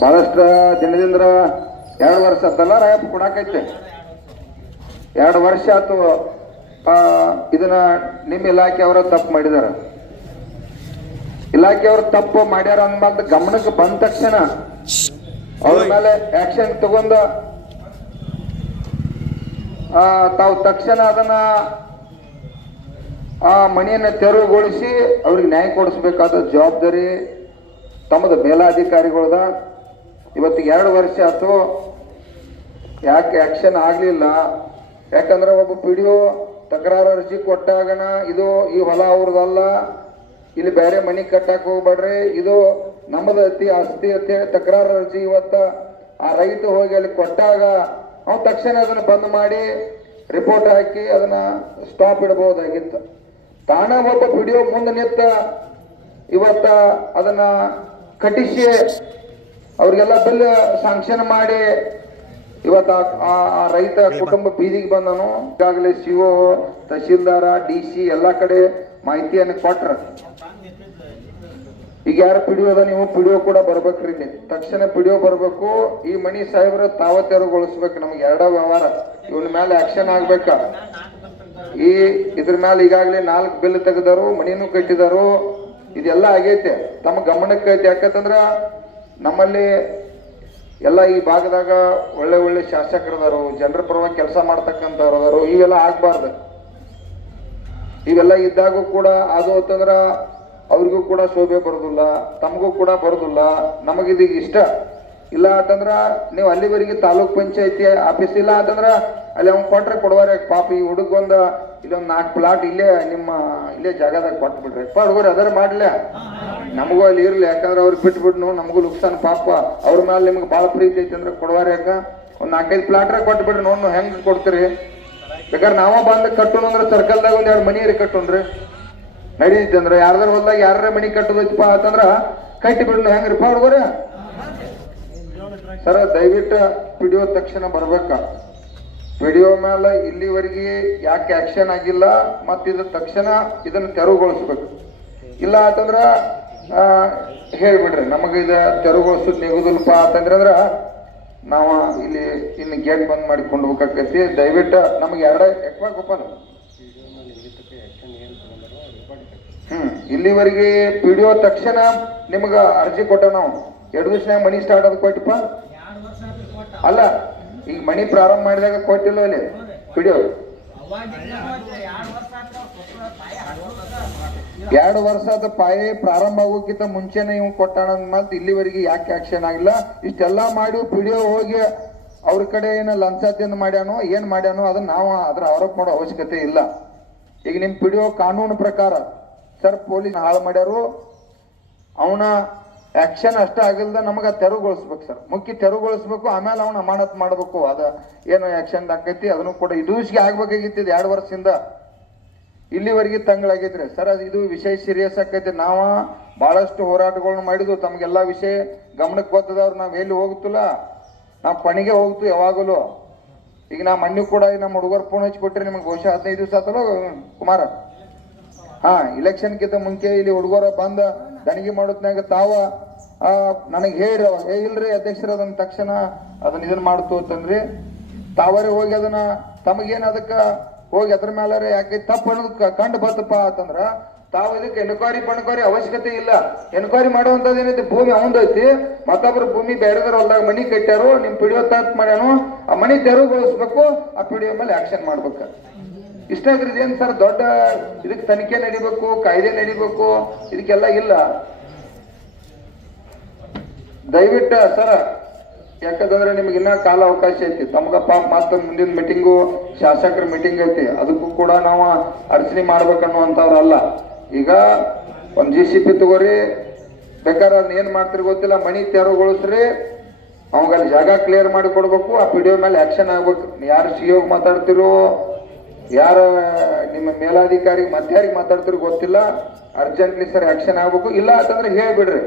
ಬಹಳಷ್ಟು ದಿನದಿಂದ ಎರಡು ವರ್ಷ ಆತಲ್ಲ ರಾಯಪ್ಪ ಕೊಡಾಕೈತೆ. ಎರಡು ವರ್ಷ ಆತು ಇದನ್ನ ನಿಮ್ಮ ಇಲಾಖೆಯವರು ತಪ್ಪು ಮಾಡಿದಾರ. ಇಲಾಖೆಯವರು ತಪ್ಪು ಮಾಡ್ಯಾರ ಅಂದ್ಬಂದು ಗಮನಕ್ಕೆ ಬಂದ ತಕ್ಷಣ ಅವ್ರ ಮೇಲೆ ಆಕ್ಷನ್ ತಗೊಂಡ ತಾವು ತಕ್ಷಣ ಅದನ್ನ ಆ ಮನೆಯನ್ನ ತೆರವುಗೊಳಿಸಿ ಅವ್ರಿಗೆ ನ್ಯಾಯ ಕೊಡಿಸ್ಬೇಕಾದ ಜವಾಬ್ದಾರಿ ತಮ್ಮದು ಮೇಲಾಧಿಕಾರಿಗಳದ. ಇವತ್ತಿಗೆ ಎರಡು ವರ್ಷ ಆಯ್ತು. ಯಾಕೆ ಆಕ್ಷನ್ ಆಗಲಿಲ್ಲ? ಯಾಕಂದ್ರೆ ಒಬ್ಬ ಪಿ ಡಿ ತಕರಾರು ಅರ್ಜಿ ಕೊಟ್ಟಾಗಣ ಇದು ಈ ಹೊಲ ಅವ್ರದಲ್ಲ. ಇಲ್ಲಿ ಬೇರೆ ಮನೆ ಕಟ್ಟಕ್ಕೆ ಹೋಗ್ಬೇಡ್ರಿ. ಇದು ನಮ್ಮದು ಅತಿ ಆಸ್ತಿ ಅಂತ ಹೇಳಿ ತಕರಾರು ಅರ್ಜಿ ಇವತ್ತ ಆ ರೈತ ಹೋಗಿ ಅಲ್ಲಿ ಕೊಟ್ಟಾಗ ಅವ್ನು ತಕ್ಷಣ ಅದನ್ನ ಬಂದ್ ಮಾಡಿ ರಿಪೋರ್ಟ್ ಹಾಕಿ ಅದನ್ನ ಸ್ಟಾಪ್ ಇಡಬಹುದಾಗಿತ್ತು ತಾನ ಒಬ್ಬ ಪಿ ಡಿ ಮುಂದೆ ನಿಂತ ಇವತ್ತ ಅದನ್ನ ಕಟ್ಟಿಸಿ ಅವ್ರಿಗೆಲ್ಲ ಬಿಲ್ ಸ್ಯಾಂಕ್ಷನ್ ಮಾಡಿ ಇವತ್ತು ಆ ರೈತ ಕುಟುಂಬ ಬೀದಿಗೆ ಬಂದನು. ಈಗಾಗಲೇ C O tahsildar D C ಎಲ್ಲ ಕಡೆ ಮಾಹಿತಿಯನ್ನು ಕೊಟ್ರ. ಈಗ ಯಾರು ಪಿಡಿಯೋದ ನೀವು ಪಿಡಿಯೋ ಕೂಡ ಬರ್ಬೇಕ್ರಿ ಪಿ ತಕ್ಷಣ ಪಿಡಿಯೋ ಬರ್ಬೇಕು. ಈ ಮಣಿ ಸಾಹೇಬ್ರ ತಾವ ತೆರವುಗೊಳಿಸ್ಬೇಕು. ನಮ್ಗೆ ಎರಡ ವ್ಯವಹಾರ. ಇವನ ಮೇಲೆ ಆಕ್ಷನ್ ಆಗ್ಬೇಕ? ಈ ಇದ್ರ ಮೇಲೆ ಈಗಾಗಲೇ ನಾಲ್ಕು ಬಿಲ್ ತೆಗೆದರು ಮಣಿನೂ ಕಟ್ಟಿದರು. ಇದೆಲ್ಲ ಆಗೈತೆ. ತಮ್ಮ ಗಮನಕ್ಕೆ ಐತೆ ಯಾಕಂತಂದ್ರ ನಮ್ಮಲ್ಲಿ ಎಲ್ಲ ಈ ಭಾಗದಾಗ ಒಳ್ಳೆ ಒಳ್ಳೆ ಶಾಸಕರದಾರು ಜನರ ಪರವಾಗಿ ಕೆಲಸ ಮಾಡ್ತಕ್ಕಂಥವ್ರು ಅದಾರು, ಇವೆಲ್ಲ ಆಗ್ಬಾರ್ದು. ಇವೆಲ್ಲ ಇದ್ದಾಗೂ ಕೂಡ ಅದು ಅಂತಂದ್ರೆ ಅವ್ರಿಗೂ ಕೂಡ ಶೋಭೆ ಬರೋದಿಲ್ಲ, ತಮಗೂ ಕೂಡ ಬರೋದಿಲ್ಲ ನಮಗಿದೀಗ ಇಷ್ಟ. ಇಲ್ಲ ಅಂತಂದ್ರ ನೀವು ಅಲ್ಲಿವರೆಗೆ ತಾಲೂಕ್ ಪಂಚಾಯತಿ ಆಫೀಸ್ ಇಲ್ಲ ಅಂತಂದ್ರೆ ಅಲ್ಲಿ ಅವ್ನು ಕೊಟ್ರೆ ಕೊಡುವಾರೆ ಪಾಪ ಈ ಹುಡುಗೊಂದ ಇಲ್ಲೊಂದು ನಾಲ್ಕು ಪ್ಲಾಟ್ ಇಲ್ಲೇ ನಿಮ್ಮ, ಇಲ್ಲೇ ಜಾಗದಾಗ ಕೊಟ್ಟು ಬಿಡ್ರಿ ಪಾ ಹುಡುಗರು ಅದರ ಮಾಡ್ಲ. ನಮಗೂ ಅಲ್ಲಿ ಇರ್ಲಿ, ಯಾಕಂದ್ರೆ ಅವ್ರಿಗೆ ಬಿಟ್ಬಿಟ್ಟು ನಮಗೂ ನುಕ್ಸಾನ್ ಪಾಪ. ಅವ್ರ ಮೇಲೆ ನಿಮ್ಗೆ ಭಾಳ ಪ್ರೀತಿ ಐತಿ ಅಂದ್ರೆ ಕೊಡವಾರ ಯಾಕ ಒಂದ್ ನಾಲ್ಕೈದು ಪ್ಲಾಟ್ರ ಕೊಟ್ಟು ಬಿಡ್ರಿ ನೋಡ್ ಹೆಂಗ್ ಕೊಡ್ತೀರಿ. ಬೇಕಾದ್ರೆ ನಾವ ಬಂದು ಕಟ್ಟೋಣ ಅಂದ್ರೆ ಸರ್ಕಲ್ದಾಗ ಒಂದ್ ಎರಡು ಮನಿ ಕಟ್ಟೋಣ್ರಿ. ನಡೀತಿ ಅಂದ್ರೆ ಯಾರ್ದಾರ ಹೊಲ್ದಾಗ ಯಾರ ಮನಿ ಕಟ್ಟೋದೈತಿಪ್ಪ ಅಂತಂದ್ರ ಕಟ್ಟಿ ಬಿಡ್ನು. ಹೆಂಗ್ರಿಪ್ಪ ಹುಡುಗರ? ಸರ, ದಯವಿಟ್ಟು ಪಿಡಿಯೋ ತಕ್ಷಣ ಬರ್ಬೇಕ. ವಿಡಿಯೋ ಮೇಲೆ ಇಲ್ಲಿವರೆಗೆ ಯಾಕೆ ಆಕ್ಷನ್ ಆಗಿಲ್ಲ ಮತ್ತಿದ ತಕ್ಷಣ ಇದನ್ನ ತೆರವುಗೊಳಿಸ್ಬೇಕು. ಇಲ್ಲ ಅಂತಂದ್ರ ಹೇಳ್ಬಿಡ್ರಿ. ನಮಗ ಇದ ತೆರವುಗೊಳಿಸೋದು ನಿಗುದಲ್ಪ ಆತಂದ್ರೆ ಅಂದ್ರೆ ನಾವು ಇಲ್ಲಿ, ಇನ್ನು ಗೇಟ್ ಬಂದ್ ಮಾಡಿ ಕೊಂಡ್ಬೇಕಾಕೈತಿ. ದಯವಿಟ್ಟು ನಮಗೆ ಎರಡ ಎಕ್ವಾಗ ಗೋಪಾಲ್ ಹ್ಮ್, ಇಲ್ಲಿವರೆಗೆ ಒ ತಕ್ಷಣ ನಿಮಗ ಅರ್ಜಿ ಕೊಟ್ಟ ನಾವು. ಎರಡು ದಿವಸನಾಗ ಮನಿ ಸ್ಟಾರ್ಟ್ ಅದು ಕೊಟ್ಟಪ್ಪ. ಅಲ್ಲ, ಈಗ ಮನಿ ಪ್ರಾರಂಭ ಮಾಡಿದಾಗ ಕೊಟ್ಟಿಲ್ಲ ಅಲ್ಲಿ. ಪಿಡಿಯೋ ಎರಡು ವರ್ಷದ ಪಾಯೆ ಪ್ರಾರಂಭ ಆಗೋಕ್ಕಿಂತ ಮುಂಚೆನೆ ಇವ್ ಕೊಟ್ಟಾಣ ಮತ್ತೆ ಇಲ್ಲಿವರೆಗೆ ಯಾಕೆ ಆಕ್ಷನ್ ಆಗಿಲ್ಲ? ಇಷ್ಟೆಲ್ಲಾ ಮಾಡಿ ಪಿಡಿಒ ಹೋಗಿ ಅವ್ರ ಕಡೆ ಏನ ಲಂಚ ತಿಂದು ಮಾಡ್ಯಾನೋ, ಏನ್ ಮಾಡ್ಯಾನೋ ಅದನ್ನ ನಾವು ಅದ್ರ ಆರೋಪ ಮಾಡೋ ಅವಶ್ಯಕತೆ ಇಲ್ಲ. ಈಗ ನಿಮ್ ಪಿಡಿಒ ಕಾನೂನು ಪ್ರಕಾರ ಸರ್ ಪೊಲೀಸ್ ಹಾಳು ಮಾಡ್ಯಾರು, ಅವನ ಆಕ್ಷನ್ ಅಷ್ಟ ಆಗಿಲ್ದ ನಮಗ ತೆರವುಗೊಳಿಸ್ಬೇಕು ಸರ್. ಮುಖ್ಯ ತೆರವುಗೊಳಿಸ್ಬೇಕು, ಆಮೇಲೆ ಅವನ ಅಮಾನತ್ ಮಾಡ್ಬೇಕು. ಅದ ಏನು ಆಕ್ಷನ್ ಆಕೈತಿ ಅದನ್ನು ಕೂಡ ಇದೂಸಿಗೆ ಆಗ್ಬೇಕಾಗಿತ್ತು, ಇದು ಎರಡು ವರ್ಷದಿಂದ. ಇಲ್ಲಿವರೆಗೆ ತಂಗಳಾಗಿದ್ರೆ, ಸರ್ ಇದು ವಿಷಯ ಸೀರಿಯಸ್ ಆಕೈತಿ ನಾವ ಬಹಳಷ್ಟು ಹೋರಾಟಗಳನ್ನ ಮಾಡಿದ್ವು, ತಮಗೆಲ್ಲಾ ವಿಷಯ ಗಮನಕ್ಕೆ ಗೊತ್ತದವ್ರು ನಾವ್ ಎಲ್ಲಿ ಹೋಗುತ್ತಿಲ್ಲ, ನಾವ್ ಪಣಿಗೆ ಹೋಗ್ತು ಯಾವಾಗಲೂ. ಈಗ ನಾ ಮಣ್ಣು ಕೂಡ ನಮ್ಮ ಹುಡುಗರು ಫೋನ್ ಹಚ್ಚಿ ಕೊಟ್ರಿ ನಿಮ್ಗೆ ಬಹುಶಃ ಹದಿನೈದು ದಿವಸ ಆತಲ್ಲ, ಕುಮಾರ? ಹಾ ಇಲೆಕ್ಷನ್ಗಿಂತ ಮುಂಚೆ ಇಲ್ಲಿ ಹುಡುಗರ ಬಂದ ದಣಿಗೆ ಮಾಡೋದ್ನಾಗ ತಾವ ನನಗೆ ಹೇಳಿ ಏ, ಇಲ್ರಿ ಅಧ್ಯಕ್ಷರ ಅದನ್ನ ತಕ್ಷಣ ಅದನ್ನ ಇದನ್ನ ಮಾಡ್ತು ಅಂತಂದ್ರಿ. ತಾವರೇ ಹೋಗಿ ಅದನ್ನ, ತಮಗೇನು ಅದಕ್ಕ ಹೋಗಿ ಅದ್ರ ಮೇಲೆ ಯಾಕೆ ತಪ್ಪು ಅನ್ನೋದು ಕಂಡು ಬಂತಪ್ಪ ಅಂತಂದ್ರ ತಾವು ಇದಕ್ಕೆ ಎನ್ಕ್ವೈರಿ ಪಣ್ಕ್ವೈರಿ ಅವಶ್ಯಕತೆ ಇಲ್ಲ. ಎನ್ಕ್ವೈರಿ ಮಾಡುವಂತದ್ದು ಏನೈತಿ ಭೂಮಿ ಅವಂದೈತಿ. ಮತ್ತೊಬ್ರು ಭೂಮಿ ಬೇರೆದ್ರ ಹೊಲ್ದಾಗ ಮನಿ ಕಟ್ಟ್ಯಾರು, ನಿಮ್ ಪಿಡಿಯೋ ತಪ್ಪು ಮಾಡ್ಯಾನು, ಆ ಮನಿ ತೆರವುಗೊಳಿಸ್ಬೇಕು, ಆ ಪಿಡಿಯೋ ಮೇಲೆ ಆಕ್ಷನ್ ಮಾಡ್ಬೇಕು. ಇಷ್ಟ ಇದೇನ್ ಸರ್ ದೊಡ್ಡ ಇದಕ್ಕೆ ತನಿಖೆ ನಡಿಬೇಕು, ಕಾಯ್ದೆ ನಡಿಬೇಕು? ಇದಕ್ಕೆಲ್ಲ ಇಲ್ಲ. ದಯವಿಟ್ಟು ಸರ್ ಯಾಕಂತಂದ್ರೆ ನಿಮ್ಗೆ ಇನ್ನ ಕಾಲ ಅವಕಾಶ ಐತಿ. ತಮ್ಗಪ್ಪ ಮತ್ತ ಮುಂದಿನ ಮೀಟಿಂಗು ಶಾಸಕರ ಮೀಟಿಂಗ್ ಐತಿ. ಅದಕ್ಕೂ ಕೂಡ ನಾವು ಅಡಚಣೆ ಮಾಡ್ಬೇಕನ್ನುವಂಥವ್ರಲ್ಲ ಈಗ ಒಂದ್ ಜಿ ಸಿ ಪಿ ತಗೋರಿ, ಬೇಕಾದ್ರೆ ಅದನ್ನ ಏನ್ ಮಾಡ್ತೀರಿ ಗೊತ್ತಿಲ್ಲ ಮನಿ ತೆರವುಗೊಳಿಸ್ರಿ ಅವಾಗ ಅಲ್ಲಿ ಜಾಗ ಕ್ಲಿಯರ್ ಮಾಡಿ ಕೊಡ್ಬೇಕು, ಆ ಪಿಡಿಒ ಮೇಲೆ ಆಕ್ಷನ್ ಆಗ್ಬೇಕು. ಯಾರು ಸಿ ಮಾತಾಡ್ತಿರೋ ಯಾರ ನಿಮ್ಮ ಮೇಲಾಧಿಕಾರಿ ಮಧ್ಯಾರಿಗೆ ಮಾತಾಡ್ತಿರೋ ಗೊತ್ತಿಲ್ಲ ಅರ್ಜೆಂಟ್ಲಿ ಸರ್ ಆಕ್ಷನ್ ಆಗ್ಬೇಕು, ಇಲ್ಲ ಅಂತಂದ್ರೆ ಹೇಳ್ಬಿಡ್ರಿ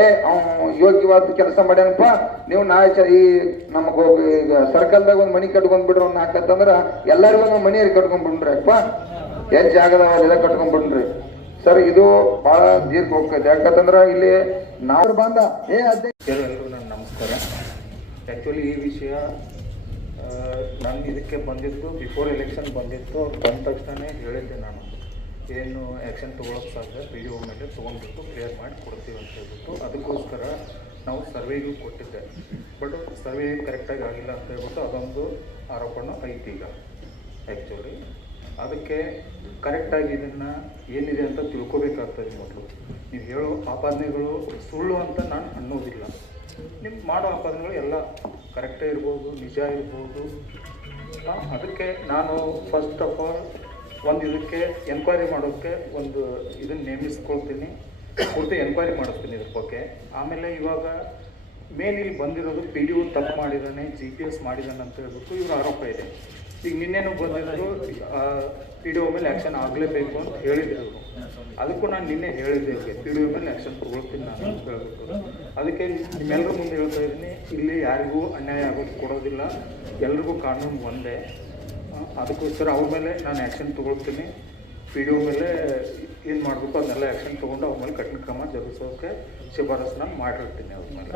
ಏ, ಅವ್ನು ಯೋಗ್ಯವಾದ ಕೆಲಸ ಮಾಡ್ಯಾನಪ್ಪ, ನೀವು ನಾ ಈ ನಮಗ ಈಗ ಸರ್ಕಲ್ದಾಗ ಒಂದು ಮನಿ ಕಟ್ಕೊಂಡ್ಬಿಡ್ರಿ ಅವ್ನ ಹಾಕತ್ತಂದ್ರ ಎಲ್ಲರಿಗೂ ಒಂದು ಮನಿ ಕಟ್ಕೊಂಡ್ಬಿಡ್ರಿ ಅಪ್ಪ ಎಷ್ಟ್ ಜಾಗದ ಅಲ್ಲೆಲ್ಲ ಕಟ್ಕೊಂಡ್ಬಿಡ್ರಿ ಸರ್, ಇದು ಬಹಳ ದೀರ್ಘ ಹೋಗ್ತೈತೆ. ಯಾಕಂದ್ರ ಇಲ್ಲಿ ನಾವು ಬಂದ. ಏ, ಅದೇ ಎಲ್ಲರೂ ನನ್ನ ನಮಸ್ಕಾರ. ಆ್ಯಕ್ಚುಲಿ ಈ ವಿಷಯ ನಾನು ಇದಕ್ಕೆ ಬಂದಿದ್ದು ಬಿಫೋರ್ ಎಲೆಕ್ಷನ್ ಬಂದಿತ್ತು, ಅವ್ರು ಬಂದ ತಕ್ಷಣ ಹೇಳಿದ್ದೆ ನಾನು. ಏನು ಆ್ಯಕ್ಷನ್ ತೊಗೊಳಕ್ಕೆ ಸಾಧ್ಯ ಪಿ ಡಿ ಒ ಮೇಲೆ ತೊಗೊಂಡ್ಬಿಟ್ಟು ಕ್ಲಿಯರ್ ಮಾಡಿ ಕೊಡ್ತೀವಿ ಅಂತ ಹೇಳ್ಬಿಟ್ಟು ಅದಕ್ಕೋಸ್ಕರ ನಾವು ಸರ್ವೆಗೂ ಕೊಟ್ಟಿದ್ದೆ. ಬಟ್ ಸರ್ವೆ ಕರೆಕ್ಟಾಗಿ ಆಗಿಲ್ಲ ಅಂತ ಹೇಳ್ಬಿಟ್ಟು ಅದೊಂದು ಆರೋಪಣ ಐತಿ ಈಗ ಆ್ಯಕ್ಚುಲಿ ಅದಕ್ಕೆ ಕರೆಕ್ಟಾಗಿ ಇದನ್ನು ಏನಿದೆ ಅಂತ ತಿಳ್ಕೊಬೇಕಾಗ್ತದೆ ಮೊದಲು. ನೀವು ಹೇಳೋ ಆಪಾದನೆಗಳು ಸುಳ್ಳು ಅಂತ ನಾನು ಅನ್ನೋದಿಲ್ಲ. ನಿಮ್ಮ ಮಾಡೋ ಆಪಾದನೆಗಳು ಎಲ್ಲ ಕರೆಕ್ಟೇ ಇರ್ಬೋದು, ನಿಜ ಇರ್ಬೋದು. ಅದಕ್ಕೆ ನಾನು ಫಸ್ಟ್ ಆಫ್ ಆಲ್ ಒಂದು ಇದಕ್ಕೆ ಎನ್ಕ್ವೈರಿ ಮಾಡೋಕ್ಕೆ ಒಂದು ಇದನ್ನು ನೇಮಿಸ್ಕೊಳ್ತೀನಿ. ಪೂರ್ತಿ ಎನ್ಕ್ವೈರಿ ಮಾಡಿಸ್ತೀನಿ ಇದ್ರ ಬಗ್ಗೆ. ಆಮೇಲೆ ಇವಾಗ ಮೇನ್ ಇಲ್ಲಿ ಬಂದಿರೋದು ಪಿ ಡಿ ಓ ತಪ್ಪು ಮಾಡಿದ್ದಾನೆ ಜಿ ಪಿ ಎಸ್ ಮಾಡಿದ್ದಾನೆ ಅಂತ ಹೇಳ್ಬಿಟ್ಟು ಇವ್ರ ಆರೋಪ ಇದೆ. ಈಗ ನಿನ್ನೆನೂ ಬಂದಿದ್ರು ಪಿ ಡಿ ಒ ಮೇಲೆ ಆ್ಯಕ್ಷನ್ ಆಗಲೇಬೇಕು ಅಂತ ಹೇಳಿದ್ರು. ಅದಕ್ಕೂ ನಾನು ನಿನ್ನೆ ಹೇಳಿದ್ದೆ ಪಿ ಡಿ ಒ ಮೇಲೆ ಆ್ಯಕ್ಷನ್ ತೊಗೊಳ್ತೀನಿ ನಾನು ಅಂತ ಹೇಳ್ಬಿಟ್ಟು ಅದಕ್ಕೆ ನಿಮ್ಮೆಲ್ಲರ ಮುಂದೆ ಹೇಳ್ತಾ ಇದ್ದೀನಿ, ಇಲ್ಲಿ ಯಾರಿಗೂ ಅನ್ಯಾಯ ಆಗೋದು ಕೊಡೋದಿಲ್ಲ. ಎಲ್ರಿಗೂ ಕಾನೂನು ಒಂದೇ. ಅದಕ್ಕೋಸ್ಕರ ಅವ್ರ ಮೇಲೆ ನಾನು ಆ್ಯಕ್ಷನ್ ತೊಗೊಳ್ತೀನಿ. ಪಿ ಡಿ ಒ ಮೇಲೆ ಏನು ಮಾಡಬೇಕು ಅದನ್ನೆಲ್ಲ ಆ್ಯಕ್ಷನ್ ತೊಗೊಂಡು ಅವ್ರ ಮೇಲೆ ಕಠಿಣ ಕ್ರಮ ಜರುಗಿಸೋಕೆ ಶಿಫಾರಸು ನಾನು ಮಾಡಿರ್ತೀನಿ ಅವ್ರ ಮೇಲೆ.